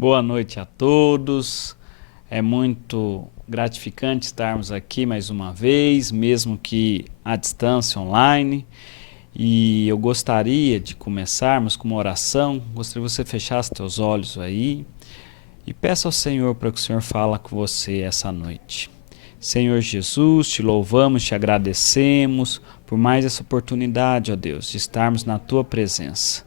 Boa noite a todos. É muito gratificante estarmos aqui mais uma vez, mesmo que à distância online. E eu gostaria de começarmos com uma oração. Gostaria que você fechasse teus olhos aí e peça ao Senhor para que o Senhor fale com você essa noite. Senhor Jesus, te louvamos, te agradecemos por mais essa oportunidade, ó Deus, de estarmos na tua presença.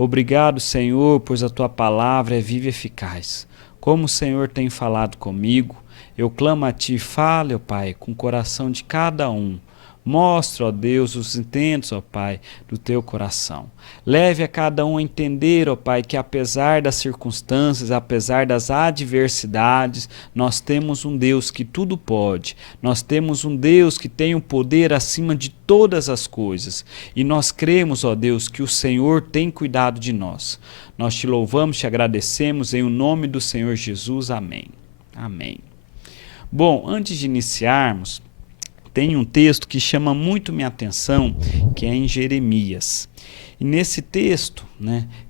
Obrigado, Senhor, pois a tua palavra é viva e eficaz. Como o Senhor tem falado comigo, eu clamo a ti, fale, ó Pai, com o coração de cada um. Mostra, ó Deus, os intentos, ó Pai, do teu coração. Leve a cada um a entender, ó Pai, que apesar das circunstâncias, apesar das adversidades, nós temos um Deus que tudo pode. Nós temos um Deus que tem o poder acima de todas as coisas. E nós cremos, ó Deus, que o Senhor tem cuidado de nós. Nós te louvamos, te agradecemos em o nome do Senhor Jesus. Amém. Amém. Bom, antes de iniciarmos, tem um texto que chama muito minha atenção, que é em Jeremias. E nesse texto,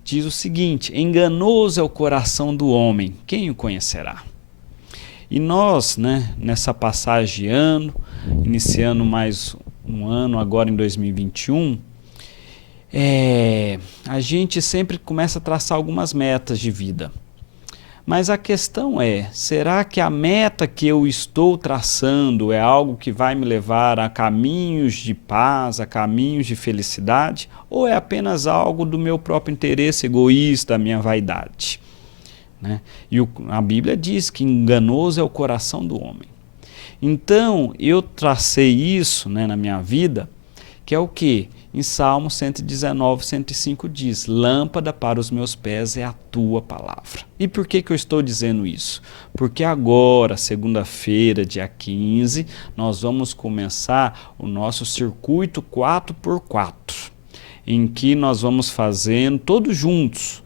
diz o seguinte: enganoso é o coração do homem, quem o conhecerá? E nós, nessa passagem de ano, iniciando mais um ano agora em 2021, a gente sempre começa a traçar algumas metas de vida. Mas a questão é, será que a meta que eu estou traçando é algo que vai me levar a caminhos de paz, a caminhos de felicidade? Ou é apenas algo do meu próprio interesse egoísta, da minha vaidade? E a Bíblia diz que enganoso é o coração do homem. Então, eu tracei isso na minha vida, que é o quê? Em Salmo 119, 105 diz: lâmpada para os meus pés é a tua palavra. E por que eu estou dizendo isso? Porque agora, segunda-feira, dia 15, nós vamos começar o nosso circuito 4x4, em que nós vamos fazendo todos juntos,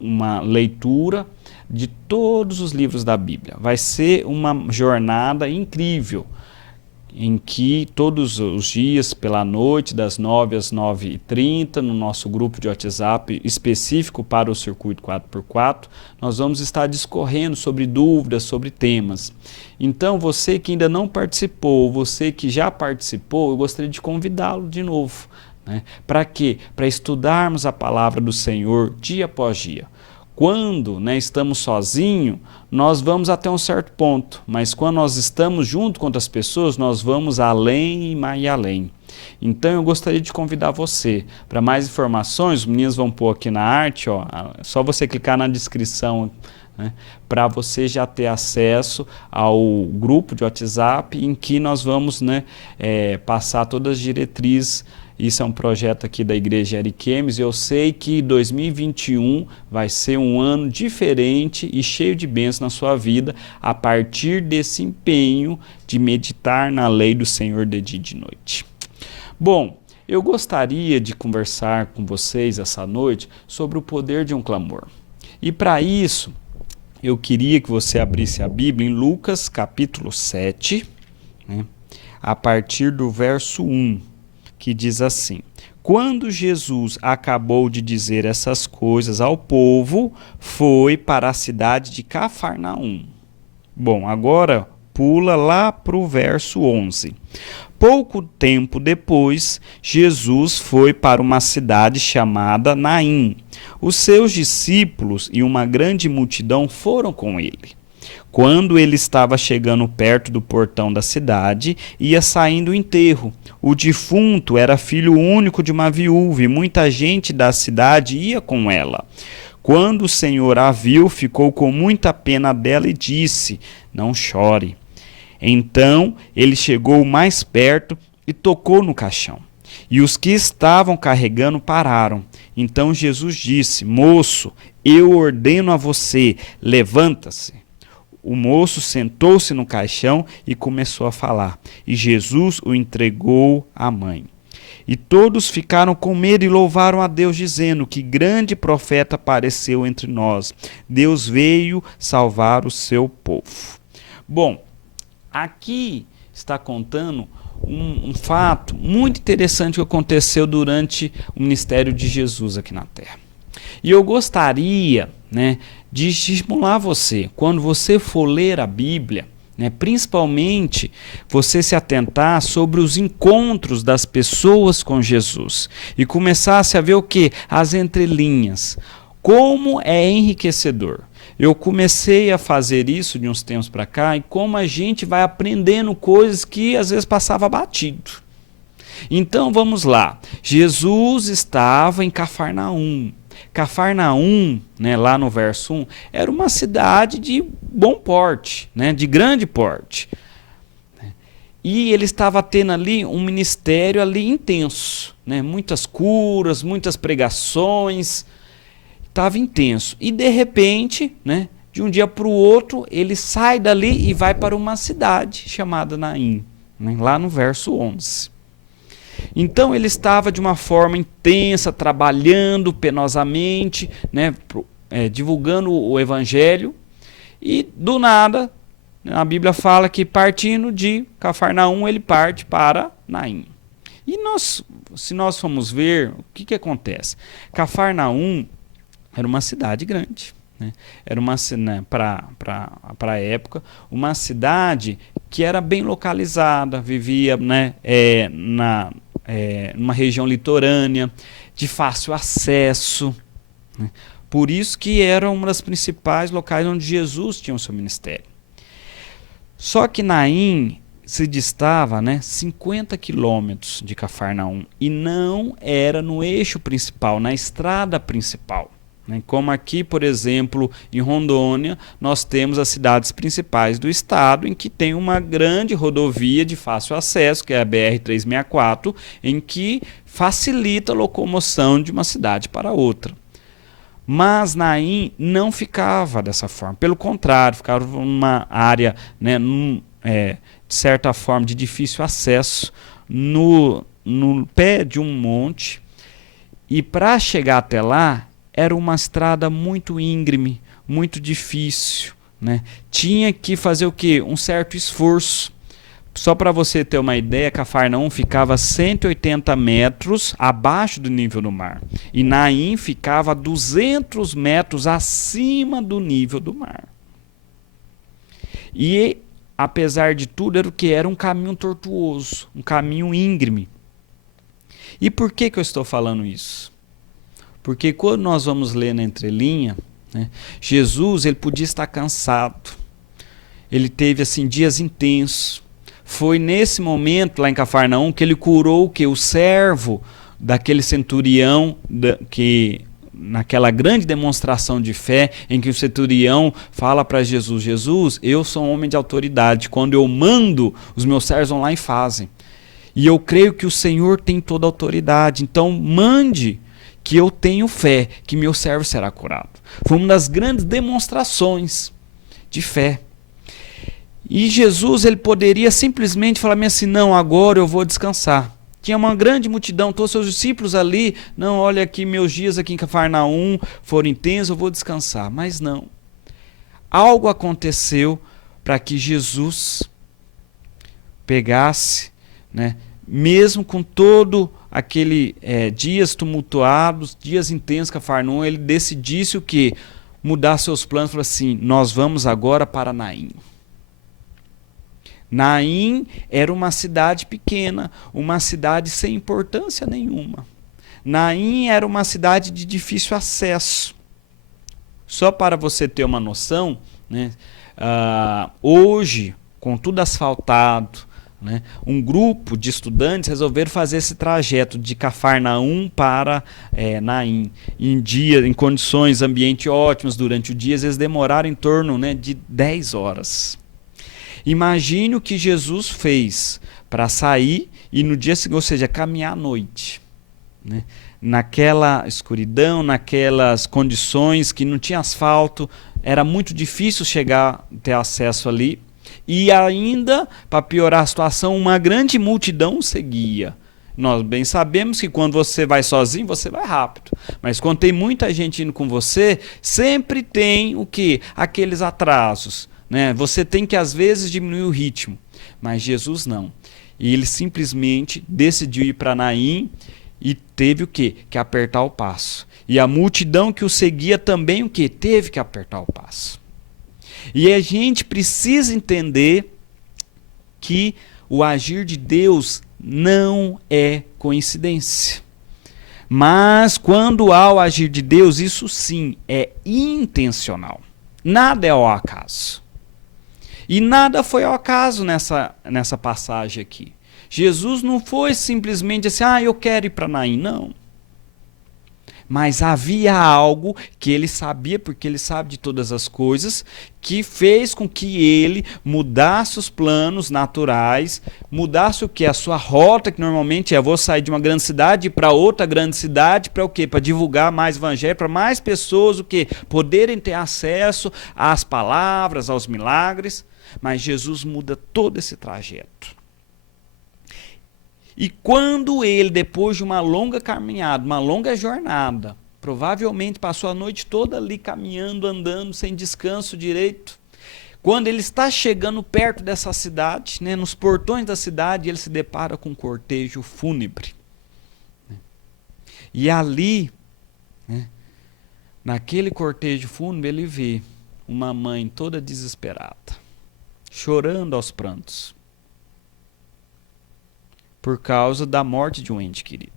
uma leitura de todos os livros da Bíblia. Vai ser uma jornada incrível, em que todos os dias, pela noite, das 9 às 9h30, no nosso grupo de WhatsApp específico para o Circuito 4x4, nós vamos estar discorrendo sobre dúvidas, sobre temas. Então, você que ainda não participou, você que já participou, eu gostaria de convidá-lo de novo. Para quê? Para estudarmos a palavra do Senhor dia após dia. Quando estamos sozinhos, nós vamos até um certo ponto, mas quando nós estamos junto com outras pessoas, nós vamos além e além. Então eu gostaria de convidar você para mais informações. Os meninos vão pôr aqui na arte, é só você clicar na descrição, para você já ter acesso ao grupo de WhatsApp em que nós vamos passar todas as diretrizes. Isso é um projeto aqui da Igreja Ariquemes. Eu sei que 2021 vai ser um ano diferente e cheio de bênçãos na sua vida, a partir desse empenho de meditar na lei do Senhor de dia e de noite. Bom, eu gostaria de conversar com vocês essa noite sobre o poder de um clamor. E para isso, eu queria que você abrisse a Bíblia em Lucas capítulo 7, a partir do verso 1. Que diz assim: quando Jesus acabou de dizer essas coisas ao povo, foi para a cidade de Cafarnaum. Bom, agora pula lá para o verso 11. Pouco tempo depois, Jesus foi para uma cidade chamada Naim. Os seus discípulos e uma grande multidão foram com ele. Quando ele estava chegando perto do portão da cidade, ia saindo o enterro. O defunto era filho único de uma viúva e muita gente da cidade ia com ela. Quando o Senhor a viu, ficou com muita pena dela e disse: não chore. Então ele chegou mais perto e tocou no caixão. E os que estavam carregando pararam. Então Jesus disse: moço, eu ordeno a você, levanta-se. O moço sentou-se no caixão e começou a falar. E Jesus o entregou à mãe. E todos ficaram com medo e louvaram a Deus, dizendo: que grande profeta apareceu entre nós. Deus veio salvar o seu povo. Bom, aqui está contando um fato muito interessante que aconteceu durante o ministério de Jesus aqui na Terra. E eu gostaria, né, de estimular você, quando você for ler a Bíblia, né, principalmente você se atentar sobre os encontros das pessoas com Jesus e começasse a ver o que? As entrelinhas. Como é enriquecedor. Eu comecei a fazer isso de uns tempos para cá e como a gente vai aprendendo coisas que às vezes passava batido. Então vamos lá. Jesus estava em Cafarnaum. Cafarnaum, né, lá no verso 1, era uma cidade de bom porte, né, de grande porte. E ele estava tendo ali um ministério ali intenso, né, muitas curas, muitas pregações, estava intenso. E de repente, né, de um dia para o outro, ele sai dali e vai para uma cidade chamada Naim, né, lá no verso 11. Então ele estava de uma forma intensa, trabalhando penosamente, né, divulgando o evangelho, e do nada, a Bíblia fala que partindo de Cafarnaum, ele parte para Naim. E se nós formos ver, o que acontece? Cafarnaum era uma cidade grande, né? Era uma, né, para a época, uma cidade que era bem localizada, vivia, né, numa região litorânea, de fácil acesso, né? Por isso que era uma das principais locais onde Jesus tinha o seu ministério. Só que Naim se distava, né, 50 quilômetros de Cafarnaum e não era no eixo principal, na estrada principal. Como aqui, por exemplo, em Rondônia, nós temos as cidades principais do estado, em que tem uma grande rodovia de fácil acesso, que é a BR-364, em que facilita a locomoção de uma cidade para outra. Mas Naim não ficava dessa forma, pelo contrário, ficava numa área, né, de certa forma, de difícil acesso, no pé de um monte, e para chegar até lá, era uma estrada muito íngreme, muito difícil, né? Tinha que fazer o quê? Um certo esforço. Só para você ter uma ideia, Cafarnaum ficava 180 metros abaixo do nível do mar. E Naim ficava 200 metros acima do nível do mar. E, apesar de tudo, era o que? Era um caminho tortuoso, um caminho íngreme. E por que eu estou falando isso? Porque quando nós vamos ler na entrelinha, né, Jesus ele podia estar cansado. Ele teve assim dias intensos. Foi nesse momento lá em Cafarnaum que ele curou o que? O servo daquele centurião que naquela grande demonstração de fé em que o centurião fala para Jesus: Jesus, eu sou um homem de autoridade. Quando eu mando, os meus servos vão lá e fazem. E eu creio que o Senhor tem toda a autoridade. Então mande, que eu tenho fé que meu servo será curado. Foi uma das grandes demonstrações de fé. E Jesus ele poderia simplesmente falar assim: não, agora eu vou descansar. Tinha uma grande multidão, todos os seus discípulos ali, não, olha aqui, meus dias aqui em Cafarnaum foram intensos, eu vou descansar. Mas não. Algo aconteceu para que Jesus pegasse, né, mesmo com todo aquele dias tumultuados, dias intensos, Cafarnaum, ele decidisse o quê? Mudar seus planos, falou assim: nós vamos agora para Naim. Naim era uma cidade pequena, uma cidade sem importância nenhuma. Naim era uma cidade de difícil acesso. Só para você ter uma noção, né, hoje, com tudo asfaltado, né, um grupo de estudantes resolveram fazer esse trajeto de Cafarnaum para Naim. Em condições, ambiente ótimos durante o dia, eles demoraram em torno, né, de 10 horas. Imagine o que Jesus fez para sair e no dia seguinte, ou seja, caminhar à noite, né? Naquela escuridão, naquelas condições que não tinha asfalto, era muito difícil ter acesso ali. E ainda, para piorar a situação, uma grande multidão o seguia. Nós bem sabemos que quando você vai sozinho, você vai rápido. Mas quando tem muita gente indo com você, sempre tem o quê? Aqueles atrasos, né? Você tem que, às vezes, diminuir o ritmo. Mas Jesus não. E ele simplesmente decidiu ir para Naim e teve o quê? Que apertar o passo. E a multidão que o seguia também o que? Teve que apertar o passo. E a gente precisa entender que o agir de Deus não é coincidência. Mas quando há o agir de Deus, isso sim é intencional. Nada é ao acaso. E nada foi ao acaso nessa passagem aqui. Jesus não foi simplesmente assim, eu quero ir para Naim. Não. Mas havia algo que ele sabia, porque ele sabe de todas as coisas, que fez com que ele mudasse os planos naturais, mudasse o que? A sua rota, que normalmente é, vou sair de uma grande cidade para outra grande cidade, para o quê? Para divulgar mais evangelho, para mais pessoas, o quê? Poderem ter acesso às palavras, aos milagres. Mas Jesus muda todo esse trajeto. E quando ele, depois de uma longa caminhada, uma longa jornada, provavelmente passou a noite toda ali caminhando, andando, sem descanso direito, quando ele está chegando perto dessa cidade, né, nos portões da cidade, ele se depara com um cortejo fúnebre. E ali, né, naquele cortejo fúnebre, ele vê uma mãe toda desesperada, chorando aos prantos, por causa da morte de um ente querido.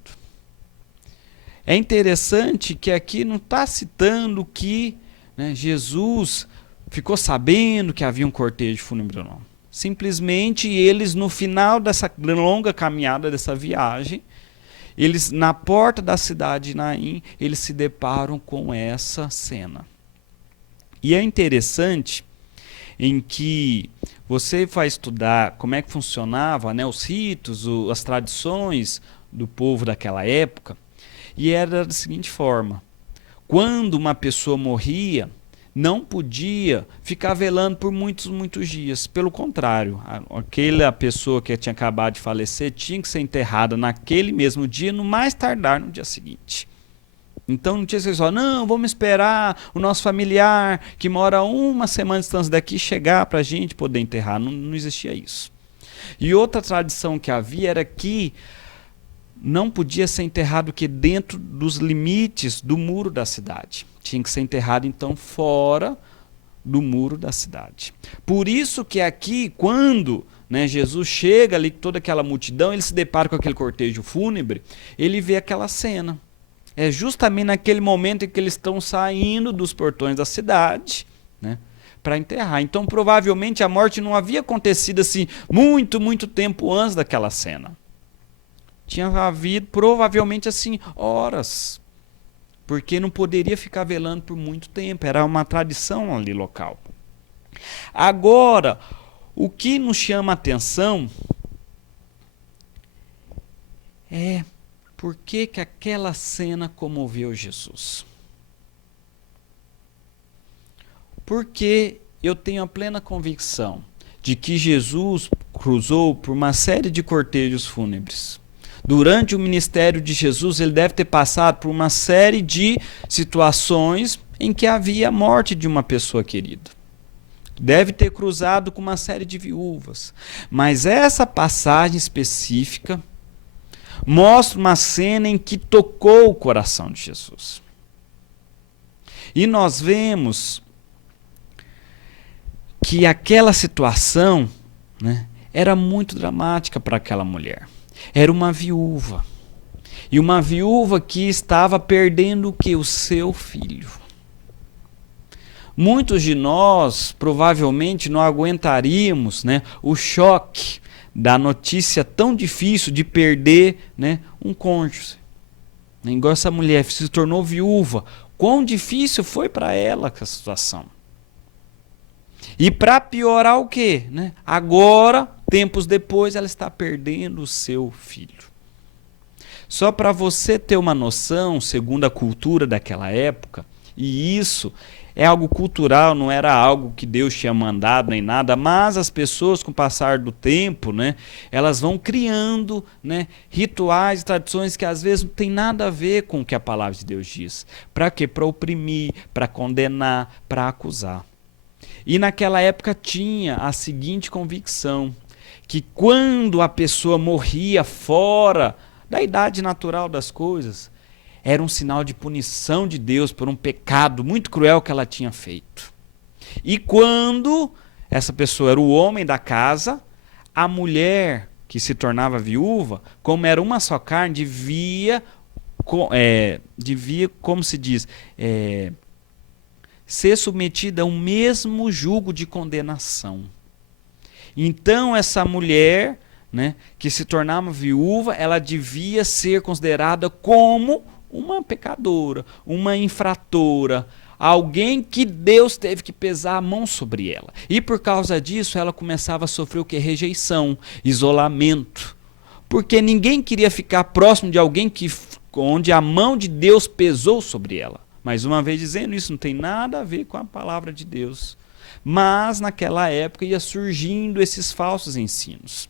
É interessante que aqui não está citando que, né, Jesus ficou sabendo que havia um cortejo fúnebre ou não. Simplesmente eles, no final dessa longa caminhada, dessa viagem, eles, na porta da cidade de Naim, eles se deparam com essa cena. E é interessante em que você vai estudar como é que funcionava, né, os ritos, as tradições do povo daquela época, e era da seguinte forma: quando uma pessoa morria, não podia ficar velando por muitos dias. Pelo contrário, aquela pessoa que tinha acabado de falecer tinha que ser enterrada naquele mesmo dia, no mais tardar no dia seguinte. Então não tinha esse só, não, vamos esperar o nosso familiar que mora uma semana de distância daqui chegar para a gente poder enterrar. Não existia isso. E outra tradição que havia era que não podia ser enterrado que dentro dos limites do muro da cidade. Tinha que ser enterrado então fora do muro da cidade. Por isso que aqui, quando, né, Jesus chega ali, toda aquela multidão, ele se depara com aquele cortejo fúnebre, ele vê aquela cena. É justamente naquele momento em que eles estão saindo dos portões da cidade, né, para enterrar. Então, provavelmente, a morte não havia acontecido assim muito tempo antes daquela cena. Tinha havido, provavelmente, assim, horas. Porque não poderia ficar velando por muito tempo. Era uma tradição ali local. Agora, o que nos chama a atenção é por que aquela cena comoveu Jesus. Porque eu tenho a plena convicção de que Jesus cruzou por uma série de cortejos fúnebres. Durante o ministério de Jesus, ele deve ter passado por uma série de situações em que havia a morte de uma pessoa querida. Deve ter cruzado com uma série de viúvas. Mas essa passagem específica mostra uma cena em que tocou o coração de Jesus. E nós vemos que aquela situação, né, era muito dramática para aquela mulher. Era uma viúva. E uma viúva que estava perdendo o quê? O seu filho. Muitos de nós provavelmente não aguentaríamos, né, o choque da notícia tão difícil de perder, né, um cônjuge. Igual essa mulher se tornou viúva. Quão difícil foi para ela a situação. E para piorar o quê? Né? Agora, tempos depois, ela está perdendo o seu filho. Só para você ter uma noção, segundo a cultura daquela época, e isso é algo cultural, não era algo que Deus tinha mandado nem nada, mas as pessoas, com o passar do tempo, né, elas vão criando, né, rituais e tradições que às vezes não tem nada a ver com o que a palavra de Deus diz. Para quê? Para oprimir, para condenar, para acusar. E naquela época tinha a seguinte convicção, que quando a pessoa morria fora da idade natural das coisas, era um sinal de punição de Deus por um pecado muito cruel que ela tinha feito. E quando essa pessoa era o homem da casa, a mulher que se tornava viúva, como era uma só carne, devia, como se diz, ser submetida ao mesmo jugo de condenação. Então essa mulher, né, que se tornava viúva, ela devia ser considerada como uma pecadora, uma infratora, alguém que Deus teve que pesar a mão sobre ela. E por causa disso ela começava a sofrer o que? Rejeição, isolamento. Porque ninguém queria ficar próximo de alguém onde a mão de Deus pesou sobre ela. Mais uma vez dizendo, isso não tem nada a ver com a palavra de Deus. Mas naquela época ia surgindo esses falsos ensinos.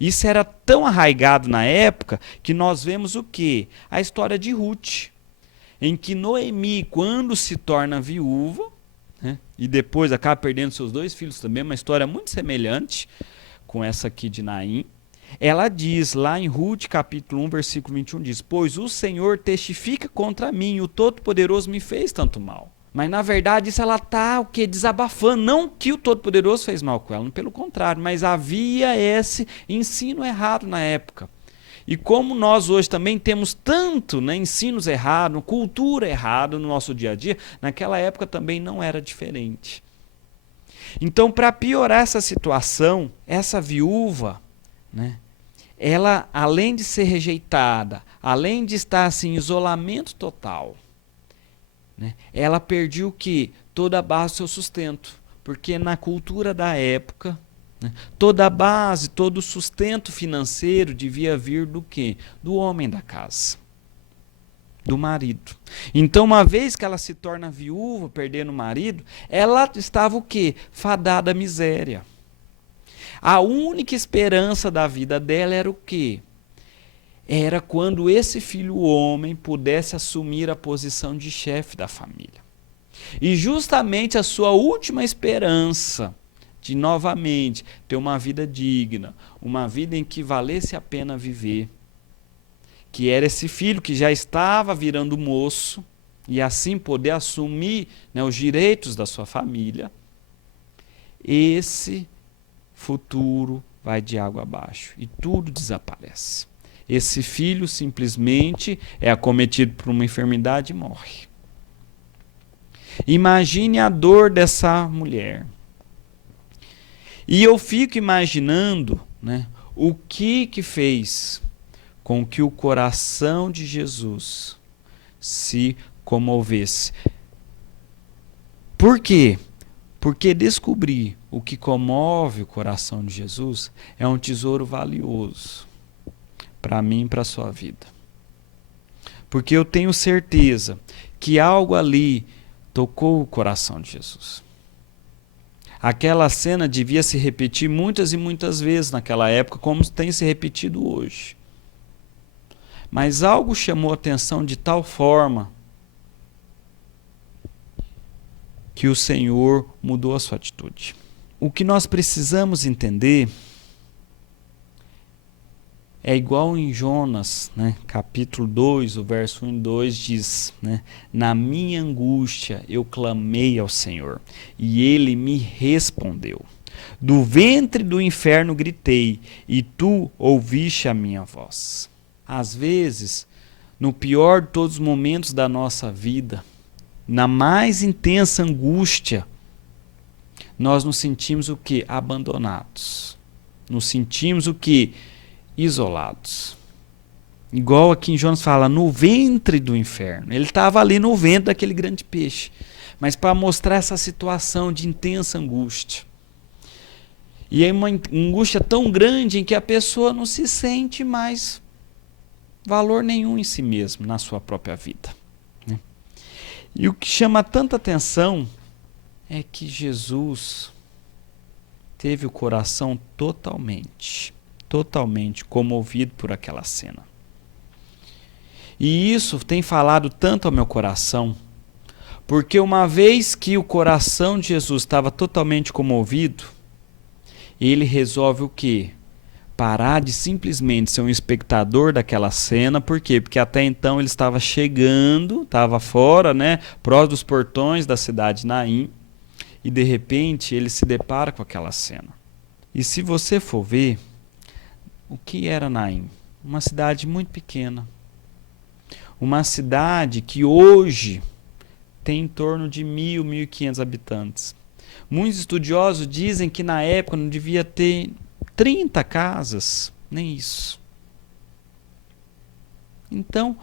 Isso era tão arraigado na época que nós vemos o quê? A história de Ruth, em que Noemi, quando se torna viúva, né, e depois acaba perdendo seus 2 filhos também, uma história muito semelhante com essa aqui de Naim, ela diz lá em Ruth capítulo 1, versículo 21, diz: pois o Senhor testifica contra mim, o Todo-Poderoso me fez tanto mal. Mas na verdade isso ela está o quê? Desabafando, não que o Todo-Poderoso fez mal com ela, pelo contrário, mas havia esse ensino errado na época. E como nós hoje também temos tanto, né, ensinos errados, cultura errada no nosso dia a dia, naquela época também não era diferente. Então, para piorar essa situação, essa viúva, né, ela, além de ser rejeitada, além de estar assim, em isolamento total, né, ela perdia o quê? Toda a base do seu sustento. Porque na cultura da época, né, toda a base, todo o sustento financeiro devia vir do quê? Do homem da casa, do marido. Então, uma vez que ela se torna viúva, perdendo o marido, ela estava o quê? Fadada à miséria. A única esperança da vida dela era o quê? Era quando esse filho homem pudesse assumir a posição de chefe da família. E justamente a sua última esperança de novamente ter uma vida digna, uma vida em que valesse a pena viver, que era esse filho que já estava virando moço e assim poder assumir, né, os direitos da sua família, esse futuro vai de água abaixo e tudo desaparece. Esse filho simplesmente é acometido por uma enfermidade e morre. Imagine a dor dessa mulher. E eu fico imaginando, né, o que fez com que o coração de Jesus se comovesse. Por quê? Porque descobrir o que comove o coração de Jesus é um tesouro valioso para mim e para a sua vida. Porque eu tenho certeza que algo ali tocou o coração de Jesus. Aquela cena devia se repetir muitas e muitas vezes naquela época, como tem se repetido hoje. Mas algo chamou a atenção de tal forma que o Senhor mudou a sua atitude. O que nós precisamos entender é igual em Jonas, né, capítulo 2, o verso 1 e 2 diz, né, na minha angústia eu clamei ao Senhor e Ele me respondeu. Do ventre do inferno gritei e tu ouviste a minha voz. Às vezes, no pior de todos os momentos da nossa vida, na mais intensa angústia, nós nos sentimos o quê? Abandonados. Nos sentimos o quê? Isolados. Igual aqui em Jonas fala, no ventre do inferno. Ele estava ali no ventre daquele grande peixe. Mas para mostrar essa situação de intensa angústia. E é uma angústia tão grande em que a pessoa não se sente mais valor nenhum em si mesmo, na sua própria vida. E o que chama tanta atenção é que Jesus teve o coração totalmente comovido por aquela cena. E isso tem falado tanto ao meu coração, porque uma vez que o coração de Jesus estava totalmente comovido, ele resolve o quê? parar de simplesmente ser um espectador daquela cena. Por quê? Porque até então ele estava chegando, estava fora, né, próximo dos portões da cidade de Naim, e de repente ele se depara com aquela cena. E se você for ver, o que era Naim? Uma cidade muito pequena. Uma cidade que hoje tem em torno de 1.000, 1.500 habitantes. Muitos estudiosos dizem que na época não devia ter 30 casas, nem isso. Então,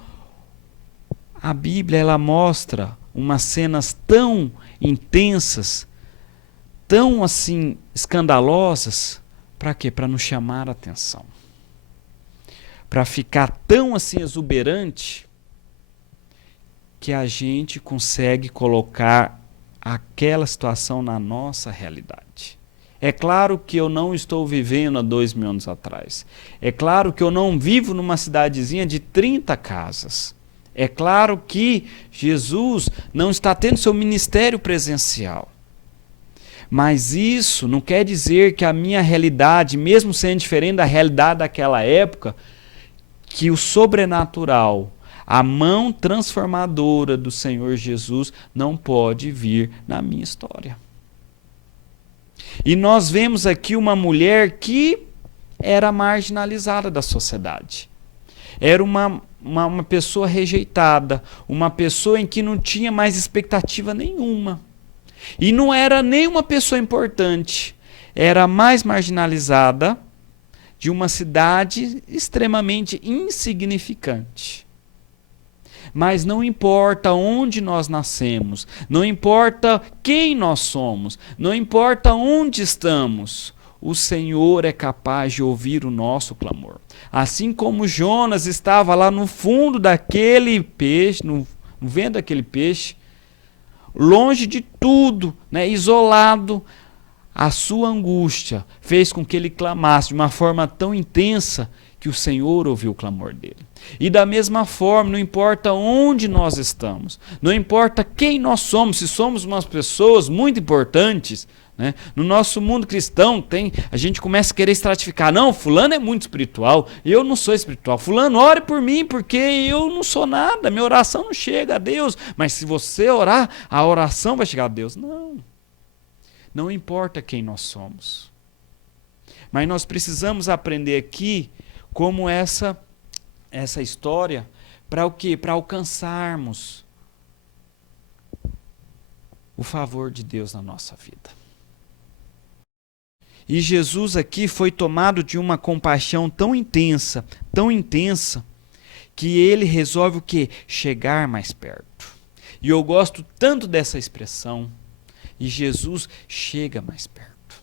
a Bíblia ela mostra umas cenas tão intensas, tão assim escandalosas, para quê? Para nos chamar a atenção. Para ficar tão assim exuberante que a gente consegue colocar aquela situação na nossa realidade. É claro que eu não estou vivendo há 2.000 anos atrás. É claro que eu não vivo numa cidadezinha de 30 casas. É claro que Jesus não está tendo seu ministério presencial. Mas isso não quer dizer que a minha realidade, mesmo sendo diferente da realidade daquela época, que o sobrenatural, a mão transformadora do Senhor Jesus não pode vir na minha história. E nós vemos aqui uma mulher que era marginalizada da sociedade. Era uma pessoa rejeitada, uma pessoa em que não tinha mais expectativa nenhuma. E não era nem uma pessoa importante, era a mais marginalizada de uma cidade extremamente insignificante. Mas não importa onde nós nascemos, não importa quem nós somos, não importa onde estamos, o Senhor é capaz de ouvir o nosso clamor. Assim como Jonas estava lá no fundo daquele peixe, no vento daquele peixe, longe de tudo, né, isolado, a sua angústia fez com que ele clamasse de uma forma tão intensa que o Senhor ouviu o clamor dele. E da mesma forma, não importa onde nós estamos, não importa quem nós somos, se somos umas pessoas muito importantes, né? No nosso mundo cristão, a gente começa a querer estratificar. Não, fulano é muito espiritual, eu não sou espiritual. Fulano, ore por mim, porque eu não sou nada, minha oração não chega a Deus. Mas se você orar, a oração vai chegar a Deus. Não importa quem nós somos. Mas nós precisamos aprender aqui como essa história, para o quê? Para alcançarmos o favor de Deus na nossa vida. E Jesus aqui foi tomado de uma compaixão tão intensa, que ele resolve o quê? Chegar mais perto. E eu gosto tanto dessa expressão. E Jesus chega mais perto.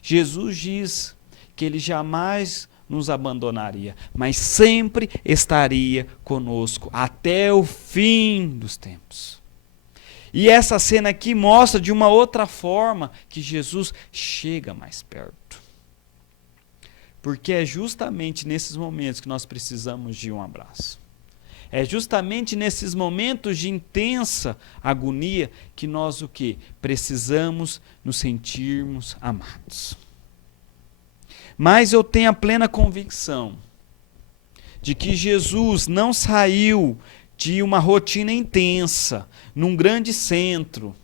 Jesus diz que ele jamais nos abandonaria, mas sempre estaria conosco até o fim dos tempos. E essa cena aqui mostra de uma outra forma que Jesus chega mais perto. Porque é justamente nesses momentos que nós precisamos de um abraço. É justamente nesses momentos de intensa agonia que nós o quê? Precisamos nos sentirmos amados. Mas eu tenho a plena convicção de que Jesus não saiu de uma rotina intensa, num grande centro,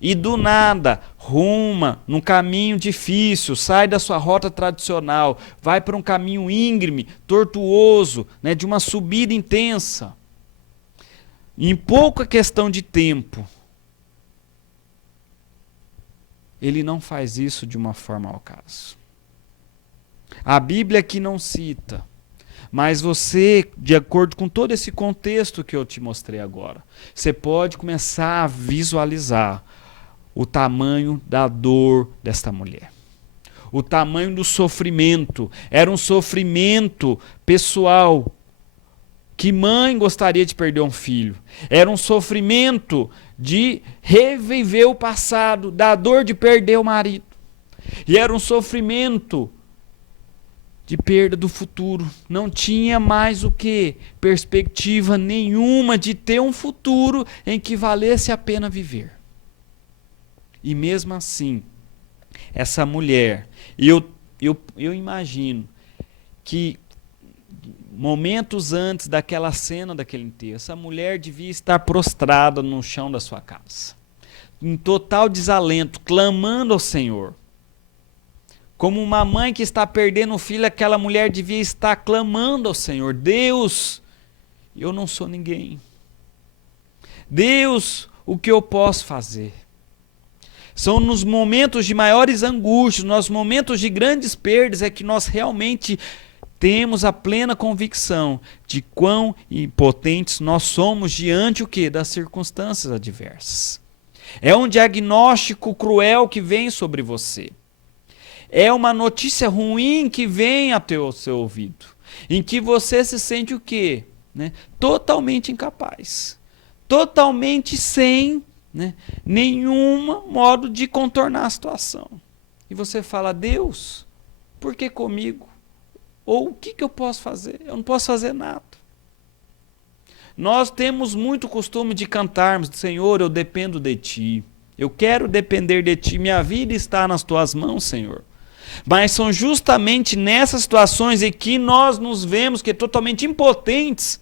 e do nada ruma num caminho difícil, sai da sua rota tradicional, vai para um caminho íngreme, tortuoso, né, de uma subida intensa. Em pouca questão de tempo, ele não faz isso de uma forma ao acaso. A Bíblia aqui não cita, mas você, de acordo com todo esse contexto que eu te mostrei agora, você pode começar a visualizar o tamanho da dor desta mulher. O tamanho do sofrimento. Era um sofrimento pessoal. Que mãe gostaria de perder um filho? Era um sofrimento de reviver o passado, da dor de perder o marido. E era um sofrimento de perda do futuro. Não tinha mais o quê? Perspectiva nenhuma de ter um futuro em que valesse a pena viver. E mesmo assim, essa mulher, e eu eu imagino que momentos antes daquela cena, daquele enterro, essa mulher devia estar prostrada no chão da sua casa, em total desalento, clamando ao Senhor. Como uma mãe que está perdendo um filho, aquela mulher devia estar clamando ao Senhor: Deus, eu não sou ninguém. Deus, o que eu posso fazer? São nos momentos de maiores angústias, nos momentos de grandes perdas, é que nós realmente temos a plena convicção de quão impotentes nós somos diante o quê? Das circunstâncias adversas. É um diagnóstico cruel que vem sobre você. É uma notícia ruim que vem ao seu ouvido, em que você se sente o quê? Totalmente incapaz, totalmente sem nenhum modo de contornar a situação. E você fala: Deus, por que comigo? Ou o que eu posso fazer? Eu não posso fazer nada. Nós temos muito costume de cantarmos: Senhor, eu dependo de Ti. Eu quero depender de Ti. Minha vida está nas Tuas mãos, Senhor. Mas são justamente nessas situações em que nós nos vemos que totalmente impotentes,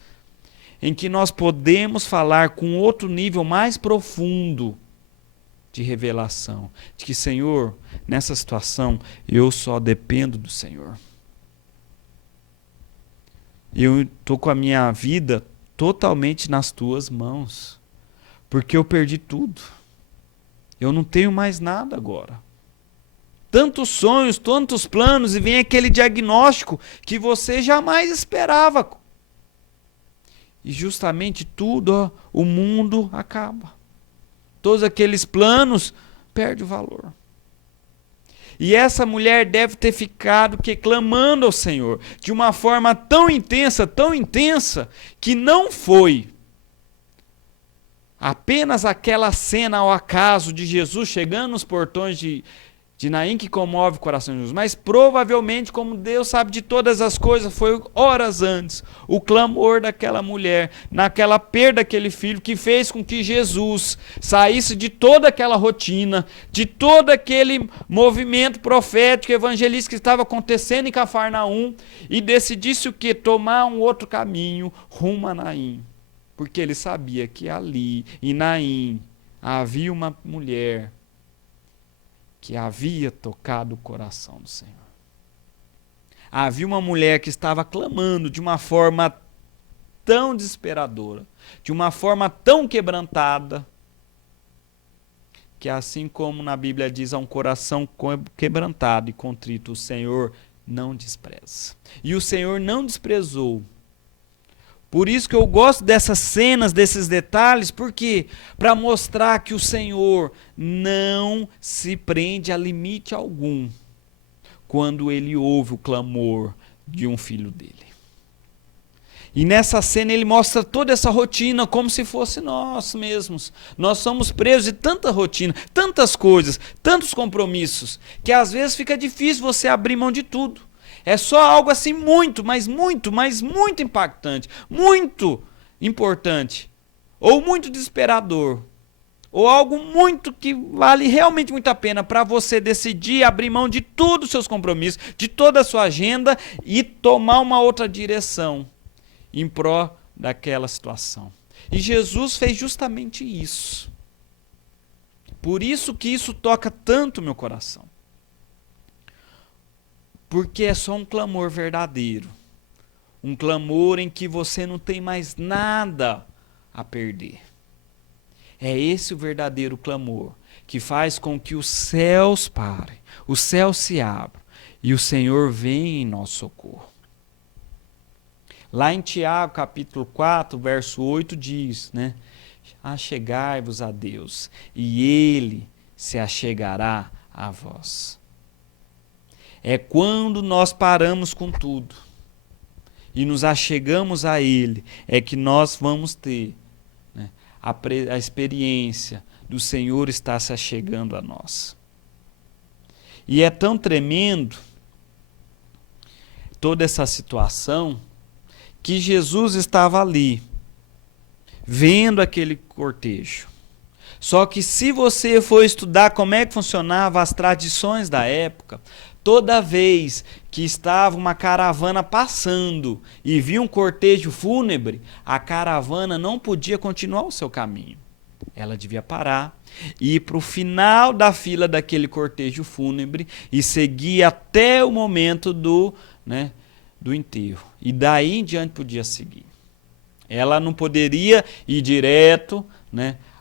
em que nós podemos falar com outro nível mais profundo de revelação, de que, Senhor, nessa situação eu só dependo do Senhor. Eu estou com a minha vida totalmente nas Tuas mãos, porque eu perdi tudo. Eu não tenho mais nada agora. Tantos sonhos, tantos planos, e vem aquele diagnóstico que você jamais esperava. E justamente tudo, o mundo acaba. Todos aqueles planos perdem o valor. E essa mulher deve ter ficado clamando ao Senhor de uma forma tão intensa, que não foi apenas aquela cena ao acaso de Jesus chegando nos portões de Naim que comove o coração de Jesus, mas provavelmente, como Deus sabe de todas as coisas, foi horas antes o clamor daquela mulher, naquela perda daquele filho, que fez com que Jesus saísse de toda aquela rotina, de todo aquele movimento profético, evangelístico que estava acontecendo em Cafarnaum, e decidisse o quê? Tomar um outro caminho rumo a Naim, porque ele sabia que ali, em Naim, havia uma mulher que havia tocado o coração do Senhor. Havia uma mulher que estava clamando de uma forma tão desesperadora, de uma forma tão quebrantada, que assim como na Bíblia diz, a um coração quebrantado e contrito, o Senhor não despreza. E o Senhor não desprezou. Por isso que eu gosto dessas cenas, desses detalhes, porque para mostrar que o Senhor não se prende a limite algum quando ele ouve o clamor de um filho dele. E nessa cena ele mostra toda essa rotina como se fosse nós mesmos. Nós somos presos de tanta rotina, tantas coisas, tantos compromissos, que às vezes fica difícil você abrir mão de tudo. É só algo assim muito impactante, muito importante, ou muito desesperador, ou algo muito que vale realmente muito a pena para você decidir abrir mão de todos os seus compromissos, de toda a sua agenda e tomar uma outra direção em pró daquela situação. E Jesus fez justamente isso. Por isso que isso toca tanto o meu coração. Porque é só um clamor verdadeiro. Um clamor em que você não tem mais nada a perder. É esse o verdadeiro clamor que faz com que os céus parem, os céus se abram e o Senhor venha em nosso socorro. Lá em Tiago, capítulo 4, verso 8, diz, achegai-vos a Deus, e Ele se achegará a vós. É quando nós paramos com tudo e nos achegamos a Ele, é que nós vamos ter a experiência do Senhor estar se achegando a nós. E é tão tremendo toda essa situação que Jesus estava ali, vendo aquele cortejo. Só que se você for estudar como é que funcionava as tradições da época, toda vez que estava uma caravana passando e via um cortejo fúnebre, a caravana não podia continuar o seu caminho. Ela devia parar, ir para o final da fila daquele cortejo fúnebre e seguir até o momento do enterro. E daí em diante podia seguir. Ela não poderia ir direto,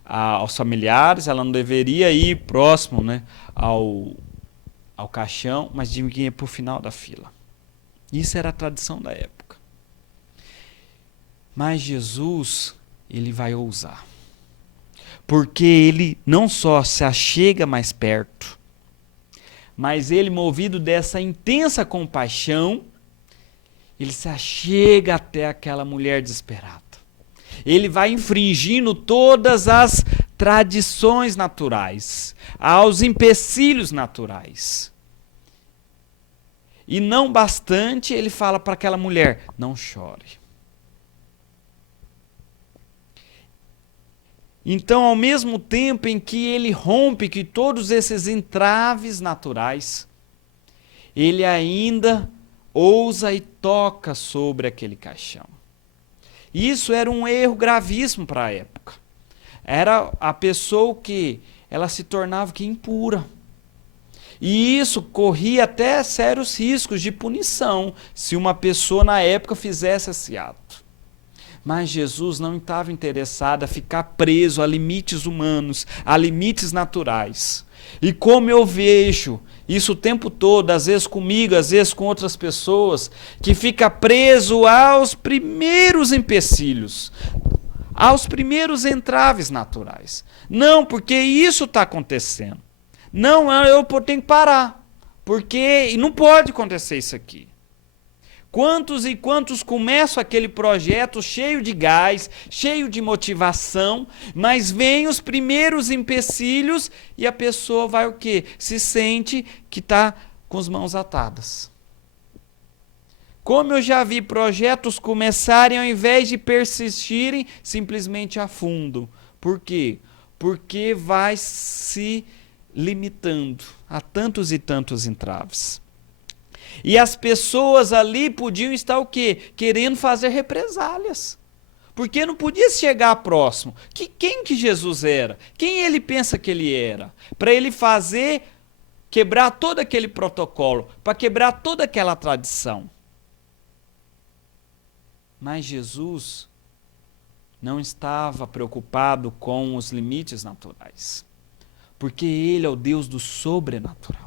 aos familiares, ela não deveria ir próximo, ao caixão, mas devia ir para o final da fila. Isso era a tradição da época. Mas Jesus, ele vai ousar. Porque ele não só se achega mais perto, mas ele, movido dessa intensa compaixão, ele se achega até aquela mulher desesperada. Ele vai infringindo todas as tradições naturais, aos empecilhos naturais. E não bastante, ele fala para aquela mulher, não chore. Então, ao mesmo tempo em que ele rompe que todos esses entraves naturais, ele ainda ousa e toca sobre aquele caixão. Isso era um erro gravíssimo para a época. Era a pessoa que ela se tornava impura. E isso corria até sérios riscos de punição se uma pessoa na época fizesse esse ato. Mas Jesus não estava interessado a ficar preso a limites humanos, a limites naturais. E como eu vejo isso o tempo todo, às vezes comigo, às vezes com outras pessoas, que fica preso aos primeiros empecilhos, aos primeiros entraves naturais. Não, porque isso está acontecendo. Não, eu tenho que parar, porque não pode acontecer isso aqui. Quantos e quantos começam aquele projeto cheio de gás, cheio de motivação, mas vem os primeiros empecilhos e a pessoa vai o quê? Se sente que está com as mãos atadas. Como eu já vi projetos começarem, ao invés de persistirem, simplesmente afundam. Por quê? Porque vai se limitando a tantos e tantos entraves. E as pessoas ali podiam estar o quê? Querendo fazer represálias. Porque não podia chegar próximo. Quem que Jesus era? Quem ele pensa que ele era? Para ele quebrar todo aquele protocolo, para quebrar toda aquela tradição. Mas Jesus não estava preocupado com os limites naturais. Porque ele é o Deus do sobrenatural.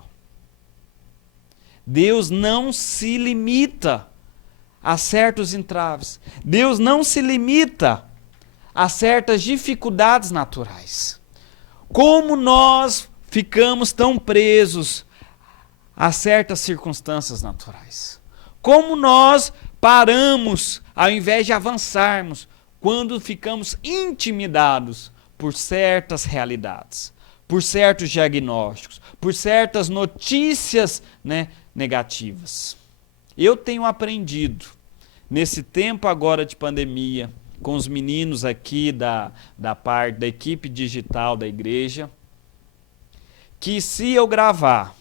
Deus não se limita a certos entraves. Deus não se limita a certas dificuldades naturais. Como nós ficamos tão presos a certas circunstâncias naturais? Como nós paramos ao invés de avançarmos quando ficamos intimidados por certas realidades, por certos diagnósticos, por certas notícias, negativas. Eu tenho aprendido, nesse tempo agora de pandemia, com os meninos aqui da parte da equipe digital da igreja, que se eu gravar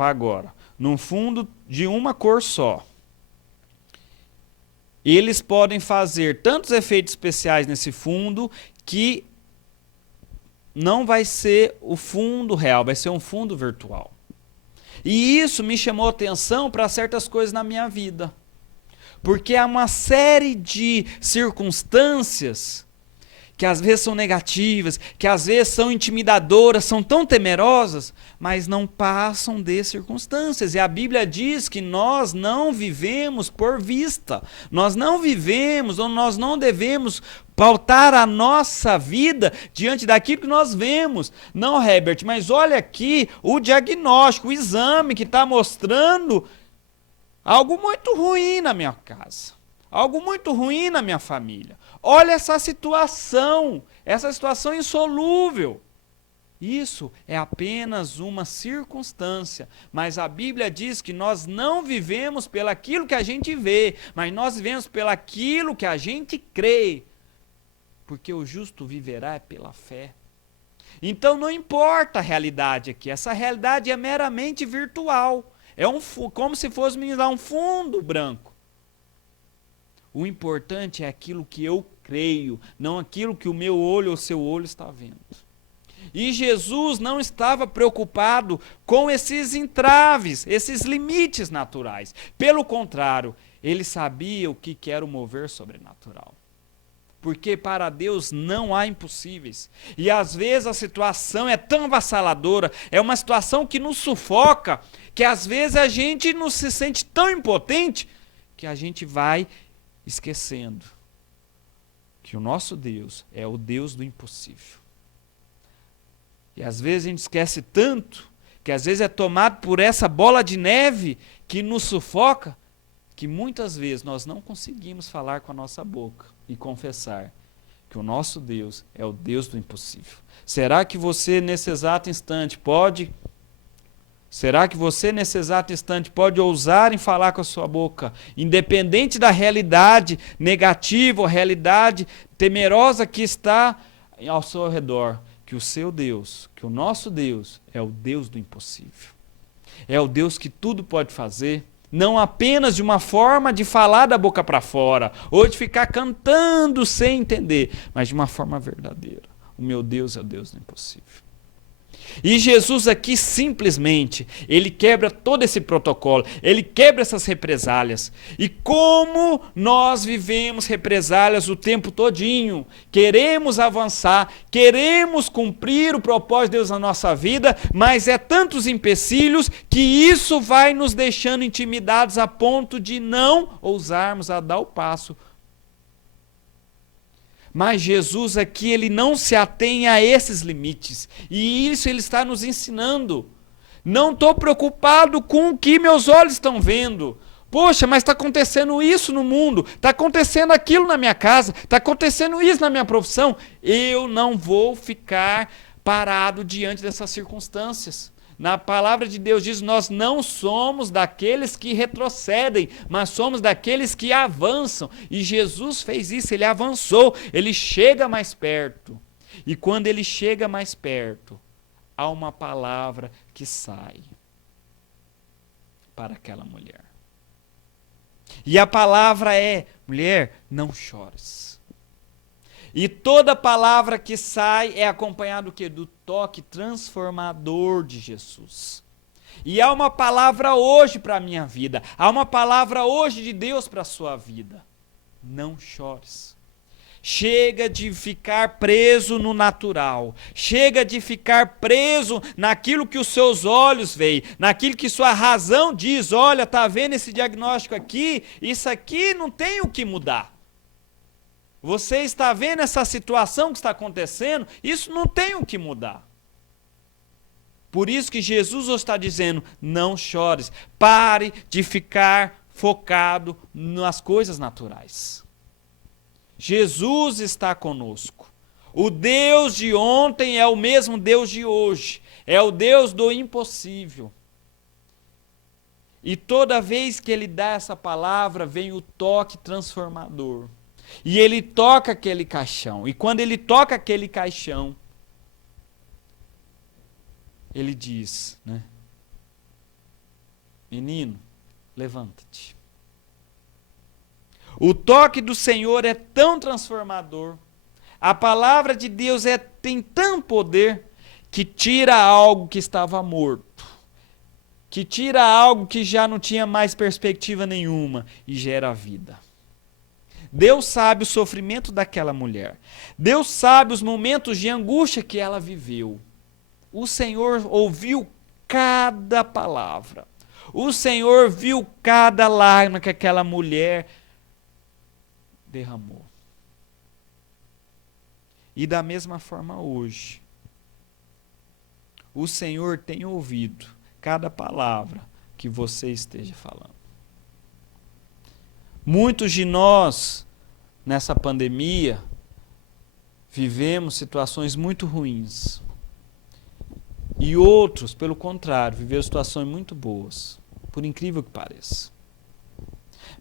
agora, num fundo de uma cor só, eles podem fazer tantos efeitos especiais nesse fundo que não vai ser o fundo real, vai ser um fundo virtual. E isso me chamou atenção para certas coisas na minha vida. Porque há uma série de circunstâncias que às vezes são negativas, que às vezes são intimidadoras, são tão temerosas, mas não passam de circunstâncias. E a Bíblia diz que nós não vivemos por vista. Nós não vivemos, ou nós não devemos pautar a nossa vida diante daquilo que nós vemos. Não, Herbert, mas olha aqui o diagnóstico, o exame que está mostrando algo muito ruim na minha casa, algo muito ruim na minha família. Olha essa situação insolúvel. Isso é apenas uma circunstância, mas a Bíblia diz que nós não vivemos pelaquilo que a gente vê, mas nós vivemos pelaquilo que a gente crê, porque o justo viverá pela fé. Então não importa a realidade aqui, essa realidade é meramente virtual. É como se fosse me dar um fundo branco. O importante é aquilo que eu creio, não aquilo que o meu olho ou seu olho está vendo. E Jesus não estava preocupado com esses entraves, esses limites naturais. Pelo contrário, ele sabia o que era o mover sobrenatural. Porque para Deus não há impossíveis. E às vezes a situação é tão avassaladora, é uma situação que nos sufoca, que às vezes a gente não se sente tão impotente, que a gente vai esquecendo que o nosso Deus é o Deus do impossível. E às vezes a gente esquece tanto, que às vezes é tomado por essa bola de neve que nos sufoca, que muitas vezes nós não conseguimos falar com a nossa boca e confessar que o nosso Deus é o Deus do impossível. Será que você nesse exato instante pode ousar em falar com a sua boca, independente da realidade negativa ou realidade temerosa que está ao seu redor, que o seu Deus, que o nosso Deus é o Deus do impossível. É o Deus que tudo pode fazer, não apenas de uma forma de falar da boca para fora, ou de ficar cantando sem entender, mas de uma forma verdadeira. O meu Deus é o Deus do impossível. E Jesus aqui simplesmente, ele quebra todo esse protocolo, ele quebra essas represálias. E como nós vivemos represálias o tempo todinho, queremos avançar, queremos cumprir o propósito de Deus na nossa vida, mas é tantos empecilhos que isso vai nos deixando intimidados a ponto de não ousarmos a dar o passo. Mas Jesus aqui, ele não se atém a esses limites. E isso ele está nos ensinando. Não estou preocupado com o que meus olhos estão vendo. Poxa, mas está acontecendo isso no mundo. Está acontecendo aquilo na minha casa. Está acontecendo isso na minha profissão. Eu não vou ficar parado diante dessas circunstâncias. Na palavra de Deus diz, nós não somos daqueles que retrocedem, mas somos daqueles que avançam. E Jesus fez isso, ele avançou, ele chega mais perto. E quando ele chega mais perto, há uma palavra que sai para aquela mulher. E a palavra é, mulher, não chores. E toda palavra que sai é acompanhada do quê? Do toque transformador de Jesus. E há uma palavra hoje para a minha vida. Há uma palavra hoje de Deus para a sua vida. Não chores. Chega de ficar preso no natural. Chega de ficar preso naquilo que os seus olhos veem. Naquilo que sua razão diz. Olha, está vendo esse diagnóstico aqui? Isso aqui não tem o que mudar. Você está vendo essa situação que está acontecendo? Isso não tem o que mudar. Por isso que Jesus está dizendo, não chores. Pare de ficar focado nas coisas naturais. Jesus está conosco. O Deus de ontem é o mesmo Deus de hoje. É o Deus do impossível. E toda vez que ele dá essa palavra, vem o toque transformador. E ele toca aquele caixão. E quando ele toca aquele caixão, ele diz, né? Menino, levanta-te. O toque do Senhor é tão transformador. A palavra de Deus tem tanto poder que tira algo que estava morto. Que tira algo que já não tinha mais perspectiva nenhuma e gera vida. Deus sabe o sofrimento daquela mulher. Deus sabe os momentos de angústia que ela viveu. O Senhor ouviu cada palavra. O Senhor viu cada lágrima que aquela mulher derramou. E da mesma forma hoje, o Senhor tem ouvido cada palavra que você esteja falando. Muitos de nós, nessa pandemia, vivemos situações muito ruins. E outros, pelo contrário, viveram situações muito boas, por incrível que pareça.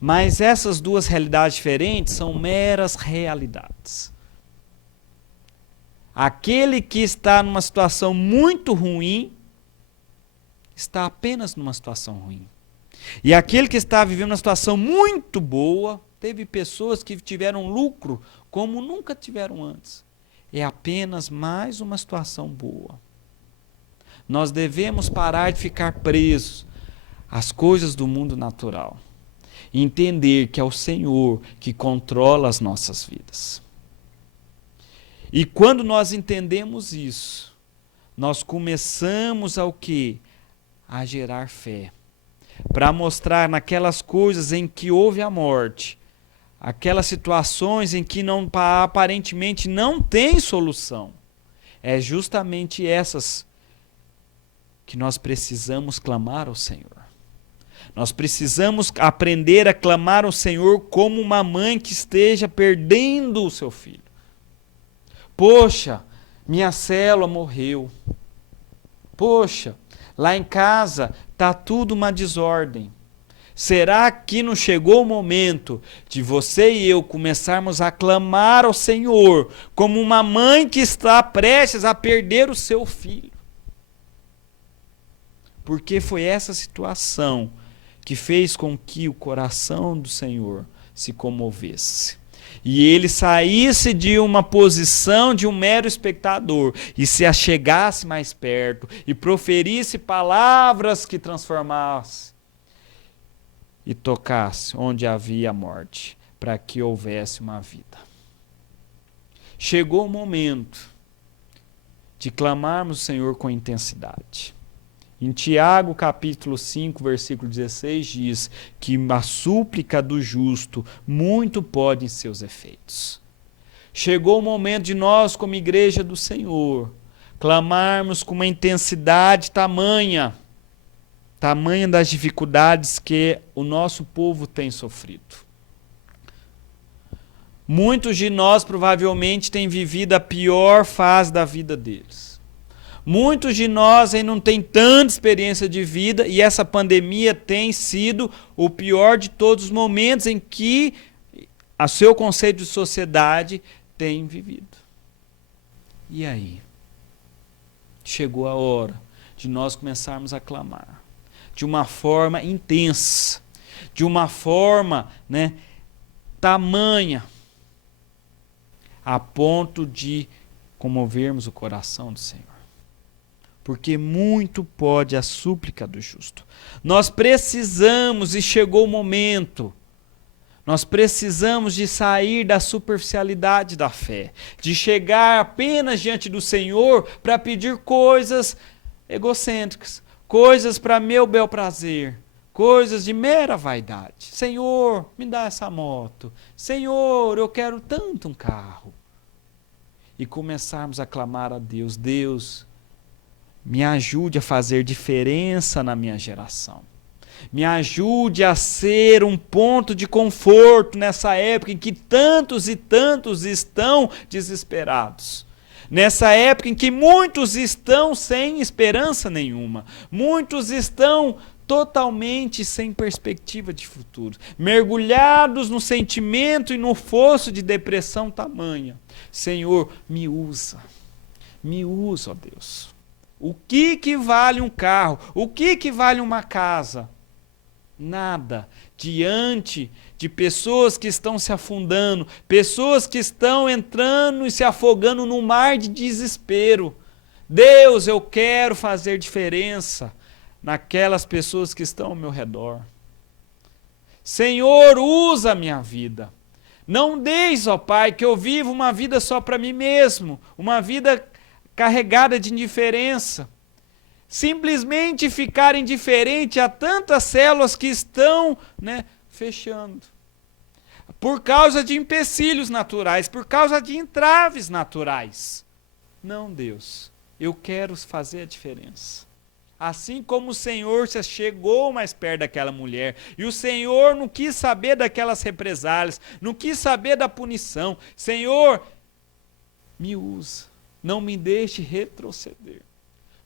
Mas essas duas realidades diferentes são meras realidades. Aquele que está numa situação muito ruim, está apenas numa situação ruim. E aquele que está vivendo uma situação muito boa, teve pessoas que tiveram lucro como nunca tiveram antes. É apenas mais uma situação boa. Nós devemos parar de ficar presos às coisas do mundo natural. E entender que é o Senhor que controla as nossas vidas. E quando nós entendemos isso, nós começamos a o quê? A gerar fé. Para mostrar naquelas coisas em que houve a morte, aquelas situações em que aparentemente não tem solução. É justamente essas que nós precisamos clamar ao Senhor. Nós precisamos aprender a clamar ao Senhor como uma mãe que esteja perdendo o seu filho. Poxa, minha célula morreu. Poxa, lá em casa está tudo uma desordem. Será que não chegou o momento de você e eu começarmos a clamar ao Senhor como uma mãe que está prestes a perder o seu filho? Porque foi essa situação que fez com que o coração do Senhor se comovesse. E ele saísse de uma posição de um mero espectador e se achegasse mais perto e proferisse palavras que transformassem e tocasse onde havia a morte, para que houvesse uma vida. Chegou o momento de clamarmos o Senhor com intensidade. Em Tiago, capítulo 5, versículo 16, diz que a súplica do justo muito pode em seus efeitos. Chegou o momento de nós, como igreja do Senhor, clamarmos com uma intensidade tamanha das dificuldades que o nosso povo tem sofrido. Muitos de nós provavelmente têm vivido a pior fase da vida deles. Muitos de nós ainda não têm tanta experiência de vida e essa pandemia tem sido o pior de todos os momentos em que o seu conceito de sociedade tem vivido. E aí? Chegou a hora de nós começarmos a clamar de uma forma intensa, de uma forma, tamanha, a ponto de comovermos o coração do Senhor. Porque muito pode a súplica do justo. Nós precisamos, e chegou o momento, nós precisamos de sair da superficialidade da fé, de chegar apenas diante do Senhor para pedir coisas egocêntricas, coisas para meu bel prazer, coisas de mera vaidade. Senhor, me dá essa moto. Senhor, eu quero tanto um carro. E começarmos a clamar a Deus, Deus, me ajude a fazer diferença na minha geração. Me ajude a ser um ponto de conforto nessa época em que tantos e tantos estão desesperados. Nessa época em que muitos estão sem esperança nenhuma. Muitos estão totalmente sem perspectiva de futuro. Mergulhados no sentimento e no fosso de depressão tamanha. Senhor, me usa. Me usa, ó Deus. O que vale um carro? O que vale uma casa? Nada diante de pessoas que estão se afundando, pessoas que estão entrando e se afogando num mar de desespero. Deus, eu quero fazer diferença naquelas pessoas que estão ao meu redor. Senhor, usa a minha vida. Não deixe, ó Pai, que eu viva uma vida só para mim mesmo, uma vida carregada de indiferença. Simplesmente ficar indiferente a tantas células que estão fechando. Por causa de empecilhos naturais, por causa de entraves naturais. Não, Deus, eu quero fazer a diferença. Assim como o Senhor se chegou mais perto daquela mulher, e o Senhor não quis saber daquelas represálias, não quis saber da punição. Senhor, me usa, não me deixe retroceder.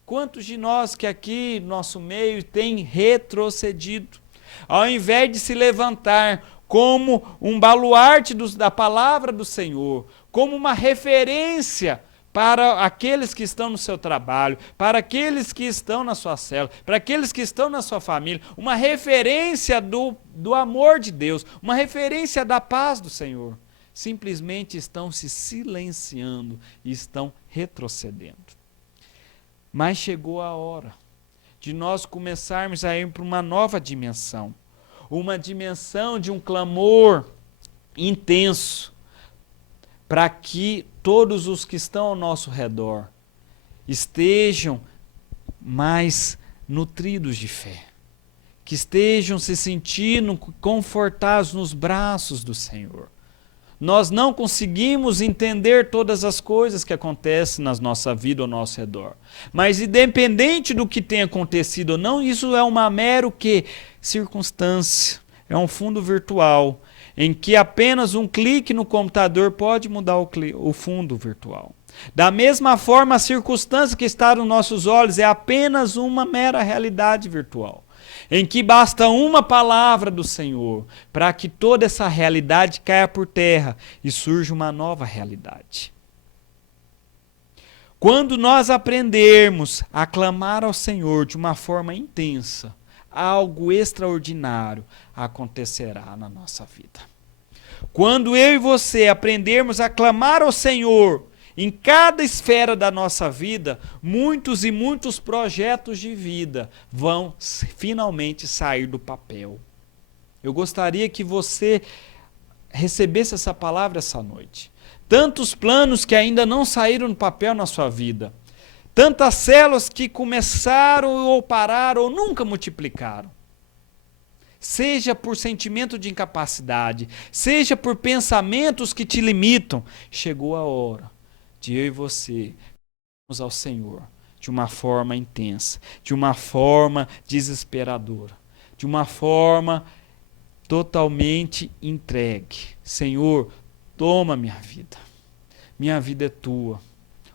Quantos de nós que aqui, no nosso meio, tem retrocedido? Ao invés de se levantar como um baluarte da palavra do Senhor, como uma referência para aqueles que estão no seu trabalho, para aqueles que estão na sua célula, para aqueles que estão na sua família, uma referência do amor de Deus, uma referência da paz do Senhor. Simplesmente estão se silenciando e estão retrocedendo. Mas chegou a hora de nós começarmos a ir para uma nova dimensão, uma dimensão de um clamor intenso, para que todos os que estão ao nosso redor estejam mais nutridos de fé, que estejam se sentindo confortados nos braços do Senhor. Nós não conseguimos entender todas as coisas que acontecem na nossa vida ao nosso redor. Mas independente do que tenha acontecido ou não, isso é uma mero circunstância. É um fundo virtual, em que apenas um clique no computador pode mudar o fundo virtual. Da mesma forma, a circunstância que está nos nossos olhos é apenas uma mera realidade virtual, em que basta uma palavra do Senhor para que toda essa realidade caia por terra e surja uma nova realidade. Quando nós aprendermos a clamar ao Senhor de uma forma intensa, algo extraordinário acontecerá na nossa vida. Quando eu e você aprendermos a clamar ao Senhor em cada esfera da nossa vida, muitos e muitos projetos de vida vão finalmente sair do papel. Eu gostaria que você recebesse essa palavra essa noite. Tantos planos que ainda não saíram do papel na sua vida. Tantas células que começaram ou pararam ou nunca multiplicaram. Seja por sentimento de incapacidade, seja por pensamentos que te limitam, chegou a hora de eu e você irmos ao Senhor de uma forma intensa, de uma forma desesperadora, de uma forma totalmente entregue. Senhor, toma minha vida é tua.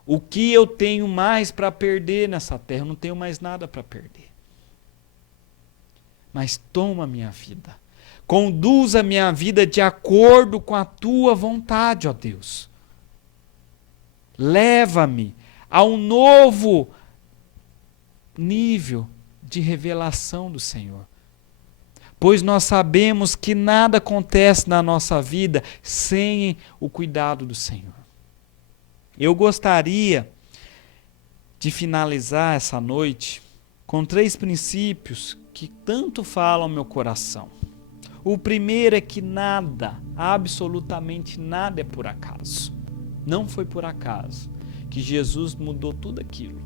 O que eu tenho mais para perder nessa terra? Eu não tenho mais nada para perder. Mas toma minha vida. Conduza a minha vida de acordo com a tua vontade, ó Deus. Leva-me a um novo nível de revelação do Senhor. Pois nós sabemos que nada acontece na nossa vida sem o cuidado do Senhor. Eu gostaria de finalizar essa noite com 3 princípios que tanto falam ao meu coração. O primeiro é que nada, absolutamente nada é por acaso. Não foi por acaso que Jesus mudou tudo aquilo.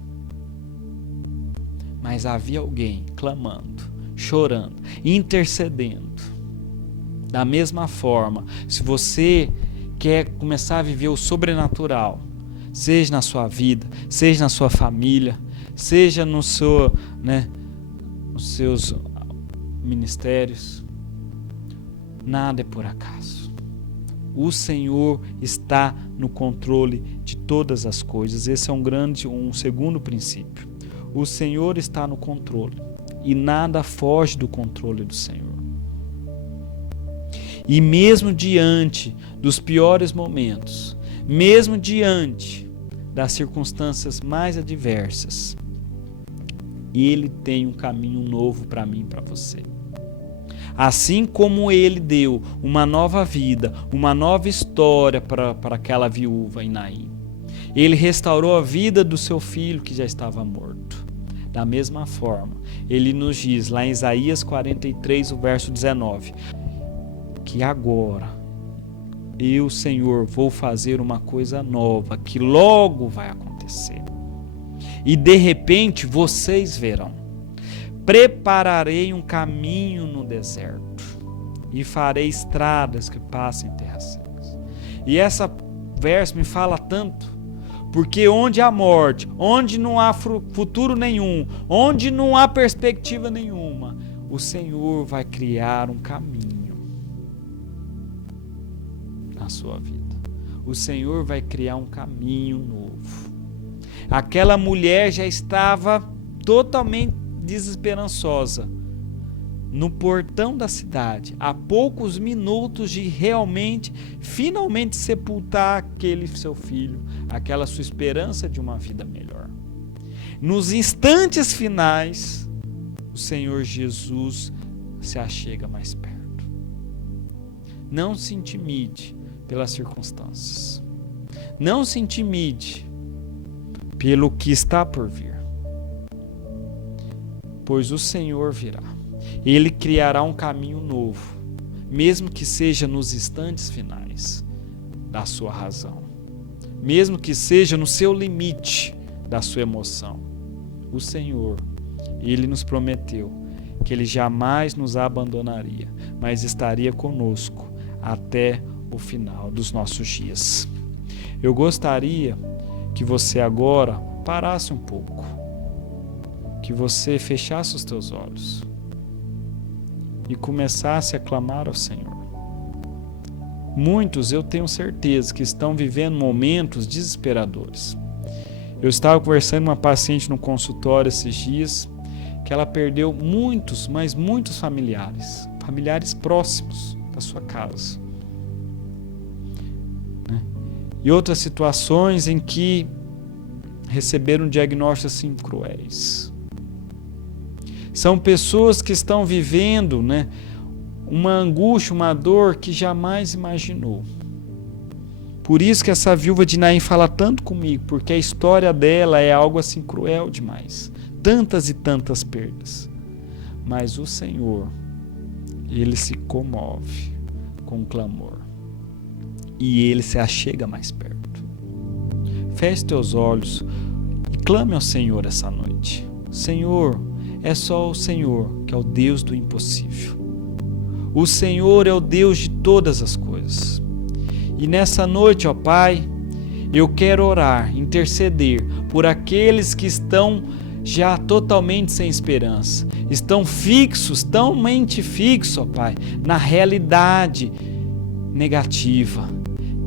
Mas havia alguém clamando, chorando, intercedendo. Da mesma forma, se você quer começar a viver o sobrenatural, seja na sua vida, seja na sua família, seja nos seus ministérios, nada é por acaso. O Senhor está no controle de todas as coisas. Esse é um segundo princípio. O Senhor está no controle e nada foge do controle do Senhor. E mesmo diante dos piores momentos, mesmo diante das circunstâncias mais adversas, Ele tem um caminho novo para mim e para você. Assim como Ele deu uma nova vida, uma nova história para aquela viúva em Naim. Ele restaurou a vida do seu filho que já estava morto. Da mesma forma, Ele nos diz lá em Isaías 43, o verso 19, que agora eu, Senhor, vou fazer uma coisa nova, que logo vai acontecer. E de repente vocês verão. Prepararei um caminho no deserto e farei estradas que passem em terras secas. E essa verso me fala tanto, porque onde há morte, onde não há futuro nenhum, onde não há perspectiva nenhuma, o Senhor vai criar um caminho na sua vida. O Senhor vai criar um caminho novo. Aquela mulher já estava totalmente desesperançosa, no portão da cidade, a poucos minutos de finalmente sepultar aquele seu filho, aquela sua esperança de uma vida melhor. Nos instantes finais, o Senhor Jesus se achega mais perto. Não se intimide pelas circunstâncias. Não se intimide pelo que está por vir. Pois o Senhor virá. Ele criará um caminho novo, mesmo que seja nos instantes finais da sua razão, mesmo que seja no seu limite da sua emoção. O Senhor, Ele nos prometeu que Ele jamais nos abandonaria, mas estaria conosco até o final dos nossos dias. Eu gostaria que você agora parasse um pouco, que você fechasse os teus olhos e começasse a clamar ao Senhor. Muitos, eu tenho certeza, que estão vivendo momentos desesperadores. Eu estava conversando com uma paciente no consultório esses dias, que ela perdeu muitos, mas muitos familiares próximos da sua casa. E outras situações em que receberam diagnósticos assim cruéis. São pessoas que estão vivendo, uma angústia, uma dor que jamais imaginou. Por isso que essa viúva de Naim fala tanto comigo, porque a história dela é algo assim cruel demais. Tantas e tantas perdas. Mas o Senhor, Ele se comove com clamor. E Ele se achega mais perto. Feche teus olhos e clame ao Senhor essa noite. Senhor, é só o Senhor que é o Deus do impossível. O Senhor é o Deus de todas as coisas. E nessa noite, ó Pai, eu quero orar, interceder por aqueles que estão já totalmente sem esperança. Estão fixos, totalmente fixos, ó Pai, na realidade negativa.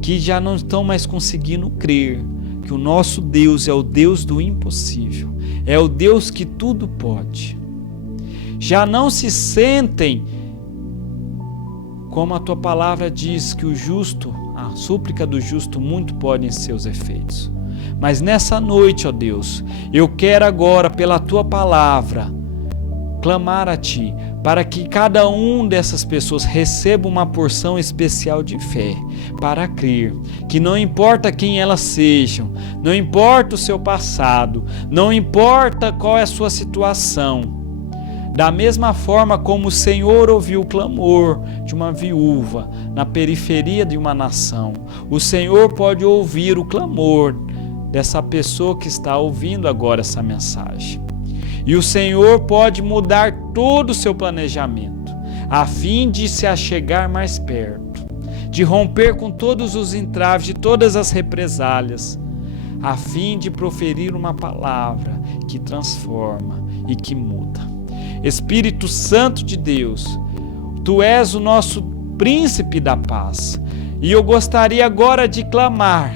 Que já não estão mais conseguindo crer que o nosso Deus é o Deus do impossível. É o Deus que tudo pode. Já não se sentem, como a tua palavra diz, que o justo, a súplica do justo, muito pode em seus efeitos. Mas nessa noite, ó Deus, eu quero agora, pela tua palavra, clamar a Ti, para que cada um dessas pessoas receba uma porção especial de fé, para crer que não importa quem elas sejam, não importa o seu passado, não importa qual é a sua situação, da mesma forma como o Senhor ouviu o clamor de uma viúva na periferia de uma nação, o Senhor pode ouvir o clamor dessa pessoa que está ouvindo agora essa mensagem. E o Senhor pode mudar todo o seu planejamento, a fim de se achegar mais perto, de romper com todos os entraves, de todas as represálias, a fim de proferir uma palavra que transforma e que muda. Espírito Santo de Deus, Tu és o nosso príncipe da paz, e eu gostaria agora de clamar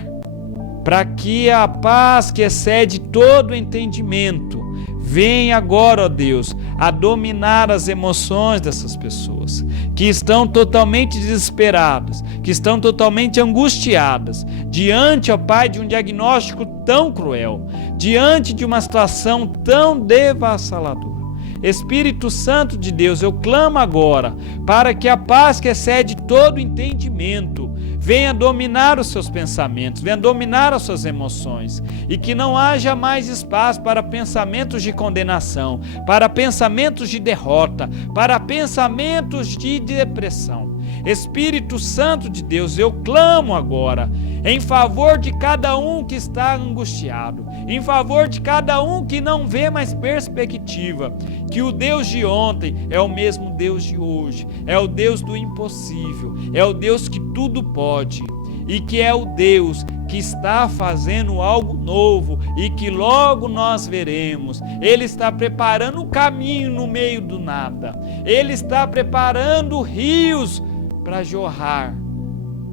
para que a paz que excede todo entendimento venha agora, ó Deus, a dominar as emoções dessas pessoas que estão totalmente desesperadas, que estão totalmente angustiadas, diante, ó Pai, de um diagnóstico tão cruel, diante de uma situação tão devassaladora. Espírito Santo de Deus, eu clamo agora para que a paz que excede todo entendimento venha dominar os seus pensamentos, venha dominar as suas emoções, e que não haja mais espaço para pensamentos de condenação, para pensamentos de derrota, para pensamentos de depressão. Espírito Santo de Deus, eu clamo agora em favor de cada um que está angustiado, em favor de cada um que não vê mais perspectiva, que o Deus de ontem é o mesmo Deus de hoje, é o Deus do impossível, é o Deus que tudo pode, e que é o Deus que está fazendo algo novo e que logo nós veremos. Ele está preparando o caminho no meio do nada, Ele está preparando rios para jorrar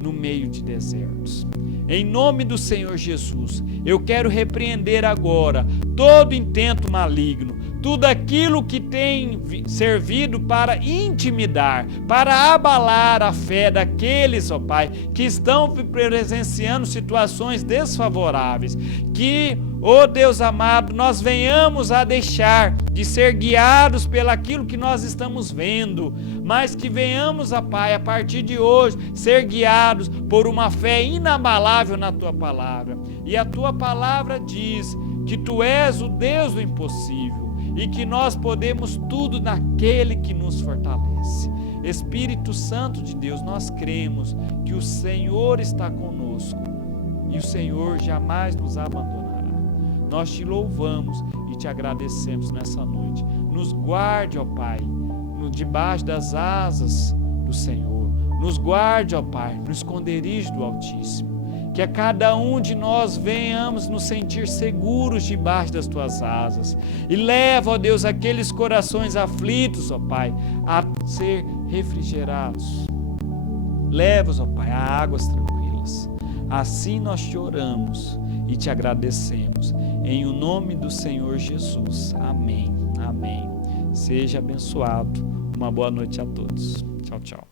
no meio de desertos. Em nome do Senhor Jesus, eu quero repreender agora todo intento maligno, tudo aquilo que tem servido para intimidar, para abalar a fé daqueles, ó Pai, que estão presenciando situações desfavoráveis. Que, ó Deus amado, nós venhamos a deixar de ser guiados pelaquilo que nós estamos vendo, mas que venhamos, ó Pai, a partir de hoje, ser guiados por uma fé inabalável na Tua palavra. E a Tua palavra diz que Tu és o Deus do impossível e que nós podemos tudo naquele que nos fortalece. Espírito Santo de Deus, nós cremos que o Senhor está conosco e o Senhor jamais nos abandonará. Nós Te louvamos e Te agradecemos nessa noite. Nos guarde, ó Pai, debaixo das asas do Senhor. Nos guarde, ó Pai, no esconderijo do Altíssimo. Que a cada um de nós venhamos nos sentir seguros debaixo das Tuas asas. E leva, ó Deus, aqueles corações aflitos, ó Pai, a ser refrigerados. Leva-os, ó Pai, a águas tranquilas. Assim nós Te oramos e Te agradecemos. Em o nome do Senhor Jesus. Amém. Amém. Seja abençoado. Uma boa noite a todos. Tchau, tchau.